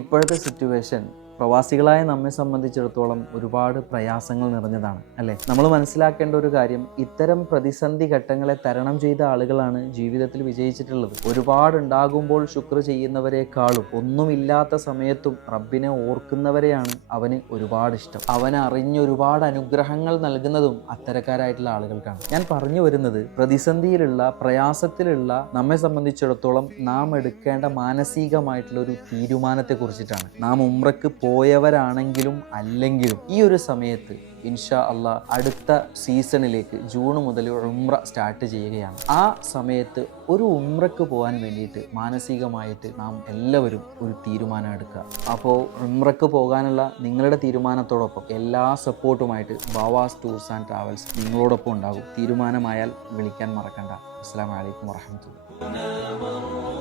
ഇപ്പോഴത്തെ സിറ്റുവേഷൻ പ്രവാസികളായ നമ്മെ സംബന്ധിച്ചിടത്തോളം ഒരുപാട് പ്രയാസങ്ങൾ നിറഞ്ഞതാണ് അല്ലേ? നമ്മൾ മനസ്സിലാക്കേണ്ട ഒരു കാര്യം, ഇത്തരം പ്രതിസന്ധി ഘട്ടങ്ങളെ തരണം ചെയ്ത ആളുകളാണ് ജീവിതത്തിൽ വിജയിച്ചിട്ടുള്ളത്. ഒരുപാട് ഉണ്ടാകുമ്പോൾ ശുക്ർ ചെയ്യുന്നവരെക്കാളും ഒന്നുമില്ലാത്ത സമയത്തും റബ്ബിനെ ഓർക്കുന്നവരെയാണ് അവന് ഒരുപാട് ഇഷ്ടം. അവനെ അറിഞ്ഞ് ഒരുപാട് അനുഗ്രഹങ്ങൾ നൽകുന്നതും അത്തരക്കാരായിട്ടുള്ള ആളുകൾക്കാണ്. ഞാൻ പറഞ്ഞു വരുന്നത്, പ്രതിസന്ധിയിലുള്ള പ്രയാസത്തിലുള്ള നമ്മെ സംബന്ധിച്ചിടത്തോളം നാം എടുക്കേണ്ട മാനസികമായിട്ടുള്ള ഒരു തീരുമാനത്തെ കുറിച്ചിട്ടാണ്. നാം ഉംറക്ക് പോയവരാണെങ്കിലും അല്ലെങ്കിലും ഈ ഒരു സമയത്ത് ഇൻഷാ അള്ളാ അടുത്ത സീസണിലേക്ക് ജൂൺ മുതൽ ഉംറ സ്റ്റാർട്ട് ചെയ്യുകയാണ്. ആ സമയത്ത് ഒരു ഉംറക്ക് പോകാൻ വേണ്ടിയിട്ട് മാനസികമായിട്ട് നാം എല്ലാവരും ഒരു തീരുമാനം എടുക്കുക. അപ്പോൾ ഉംറക്ക് പോകാനുള്ള നിങ്ങളുടെ തീരുമാനത്തോടൊപ്പം എല്ലാ സപ്പോർട്ടുമായിട്ട് ബാവാസ് ടൂർസ് ആൻഡ് ട്രാവൽസ് നിങ്ങളോടൊപ്പം ഉണ്ടാകും. തീരുമാനമായാൽ വിളിക്കാൻ മറക്കണ്ട. അസ്സലാമു അലൈക്കും വറഹ്മത്തുള്ളാഹി.